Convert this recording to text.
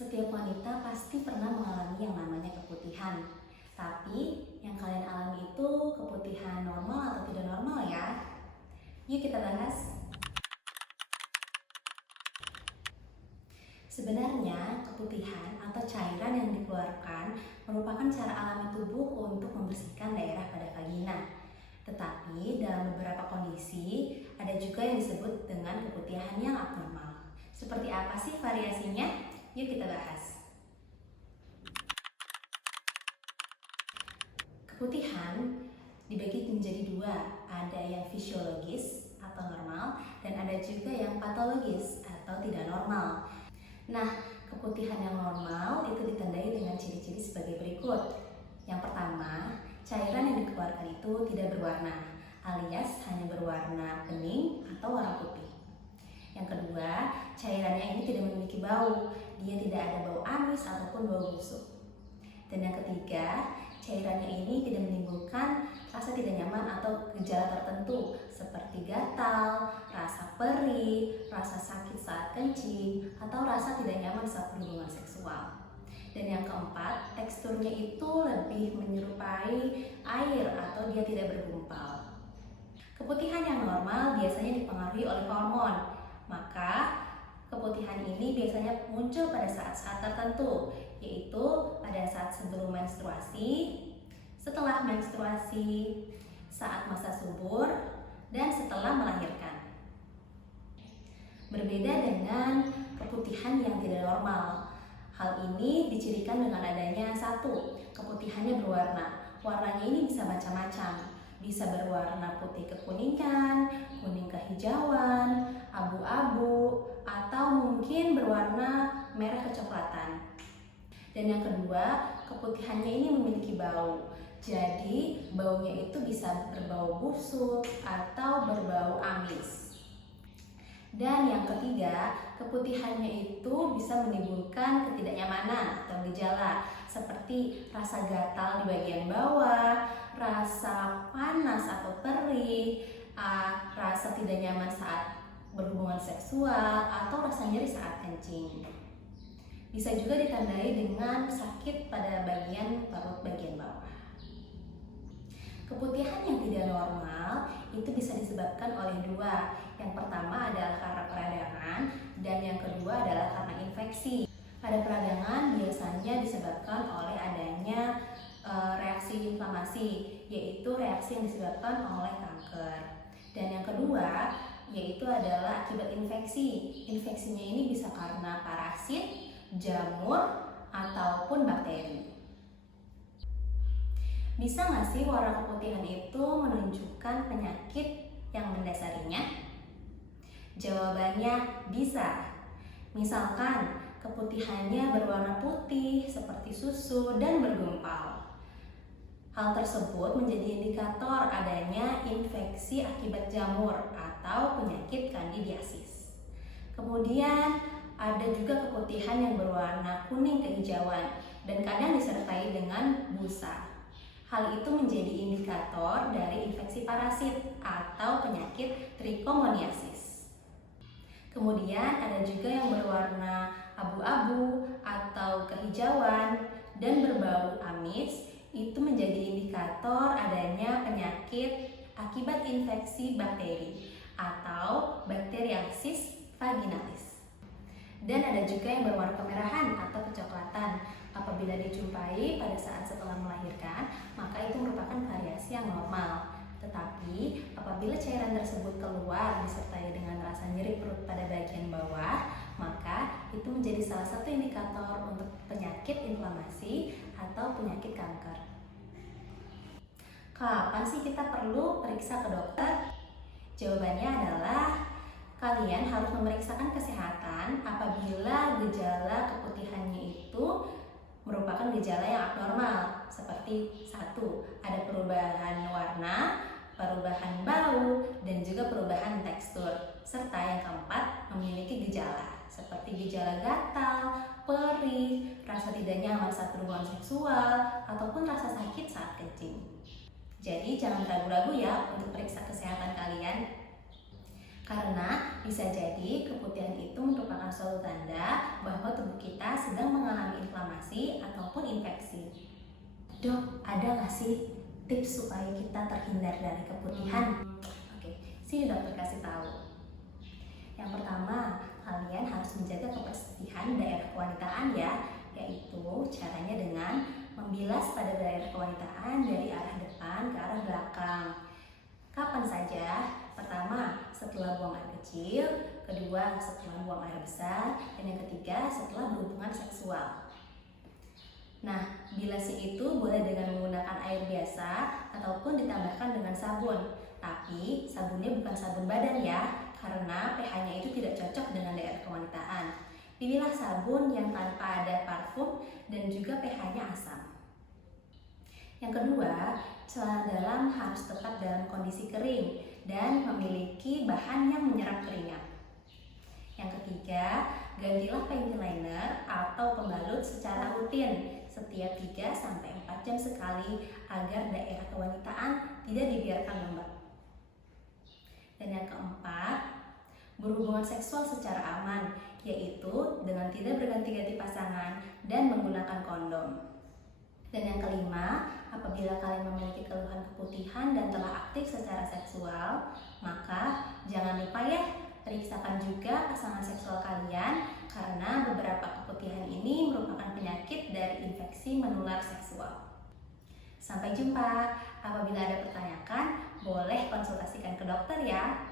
Setiap wanita pasti pernah mengalami yang namanya keputihan. Tapi yang kalian alami itu keputihan normal atau tidak normal ya? Yuk kita bahas. Sebenarnya keputihan atau cairan yang dikeluarkan merupakan cara alami tubuh untuk membersihkan daerah pada vagina. Tetapi dalam beberapa kondisi ada juga yang disebut dengan keputihan yang abnormal. Seperti apa sih variasinya? Yuk kita bahas. Keputihan dibagi menjadi dua, ada yang fisiologis atau normal dan ada juga yang patologis atau tidak normal. Nah, keputihan yang normal itu ditandai dengan ciri-ciri sebagai berikut. Yang pertama, cairan yang dikeluarkan itu tidak berwarna, alias hanya berwarna bening atau warna putih. Yang kedua, cairannya ini tidak memiliki bau, dia tidak ada bau amis ataupun bau busuk. Dan yang ketiga, cairannya ini tidak menimbulkan rasa tidak nyaman atau gejala tertentu seperti gatal, rasa perih, rasa sakit saat kencing, atau rasa tidak nyaman saat berhubungan seksual. Dan yang keempat, teksturnya itu lebih menyerupai air atau dia tidak bergumpal. Keputihan yang normal biasanya dipengaruhi oleh hormon, maka keputihan ini biasanya muncul pada saat-saat tertentu, yaitu pada saat sebelum menstruasi, setelah menstruasi, saat masa subur, dan setelah melahirkan. Berbeda dengan keputihan yang tidak normal. Hal ini dicirikan dengan adanya satu, keputihannya berwarna. Warnanya ini bisa macam-macam. Bisa berwarna putih kekuningan, kuning kehijauan, abu-abu, atau mungkin berwarna merah kecoklatan. Dan yang kedua, keputihannya ini memiliki bau. Jadi, baunya itu bisa berbau busuk atau berbau amis. Dan yang ketiga, keputihannya itu bisa menimbulkan ketidaknyamanan atau gejala seperti rasa gatal di bagian bawah, rasa panas atau perih, rasa tidak nyaman saat berhubungan seksual, atau rasa nyeri saat kencing. Bisa juga ditandai dengan sakit pada bagian perut bagian bawah. Keputihan yang tidak normal itu bisa disebabkan oleh dua. Yang pertama adalah karena peradangan dan yang kedua adalah karena infeksi. Pada peradangan biasanya disebabkan oleh adanya reaksi inflamasi, yaitu reaksi yang disebabkan oleh kanker. Dan yang kedua yaitu adalah akibat infeksi. Infeksinya ini bisa karena parasit, jamur, ataupun bakteri. Bisa nggak sih warna keputihan itu menunjukkan penyakit yang mendasarinya? Jawabannya bisa. Misalkan keputihannya berwarna putih seperti susu dan bergumpal. Hal tersebut menjadi indikator adanya infeksi akibat jamur atau penyakit kandidiasis. Kemudian ada juga keputihan yang berwarna kuning kehijauan dan kadang disertai dengan busa. Hal itu menjadi indikator dari infeksi parasit atau penyakit trichomoniasis. Kemudian ada juga yang berwarna abu-abu atau kehijauan dan berbau amis, itu menjadi indikator adanya penyakit akibat infeksi bakteri atau Bacteriasis vaginalis. Dan ada juga yang berwarna kemerahan atau kecoklatan. Apabila dijumpai pada saat setelah melahirkan, maka itu merupakan variasi yang normal. Tetapi apabila cairan tersebut keluar disertai dengan rasa nyeri perut pada bagian bawah, maka itu menjadi salah satu indikator untuk penyakit inflamasi atau penyakit kanker. Kapan sih kita perlu periksa ke dokter? Jawabannya adalah kalian harus memeriksakan kesehatan apabila gejala keputihannya itu merupakan gejala yang abnormal, seperti satu, ada perubahan warna, perubahan bau, dan juga perubahan tekstur, serta yang keempat memiliki gejala seperti gejala gatal, perih, rasa tidak nyaman saat berhubungan seksual, ataupun rasa sakit saat kencing. Jadi jangan ragu-ragu ya untuk periksa kesehatan kalian. Karena bisa jadi keputihan itu merupakan suatu tanda bahwa tubuh kita sedang mengalami inflamasi ataupun infeksi. Dok, ada nggak sih tips supaya kita terhindar dari keputihan? Oke, sini dokter kasih tahu. Yang pertama, kalian harus menjaga kebersihan daerah kewanitaan ya, yaitu caranya dengan membilas pada daerah kewanitaan dari arah depan ke arah belakang. Kapan saja? Pertama, setelah buang air kecil, kedua, setelah buang air besar, dan yang ketiga, setelah berhubungan seksual. Nah, bilasi itu boleh dengan menggunakan air biasa ataupun ditambahkan dengan sabun. Tapi, sabunnya bukan sabun badan ya, karena pH-nya itu tidak cocok dengan daerah kewanitaan. Pilihlah sabun yang tanpa ada parfum dan juga pH-nya asam. Yang kedua, celana dalam harus tetap dalam kondisi kering dan memiliki bahan yang menyerap keringat. Yang ketiga, gantilah panty liner atau pembalut secara rutin setiap 3-4 jam sekali agar daerah kewanitaan tidak dibiarkan lembab. Dan yang keempat, berhubungan seksual secara aman, yaitu dengan tidak berganti-ganti pasangan dan menggunakan kondom. Dan yang kelima, apabila kalian memiliki keluhan keputihan dan telah aktif secara seksual, maka jangan lupa ya, periksakan juga pasangan seksual kalian karena beberapa keputihan ini merupakan penyakit dari infeksi menular seksual. Sampai jumpa. Apabila ada pertanyaan, boleh konsultasikan ke dokter ya.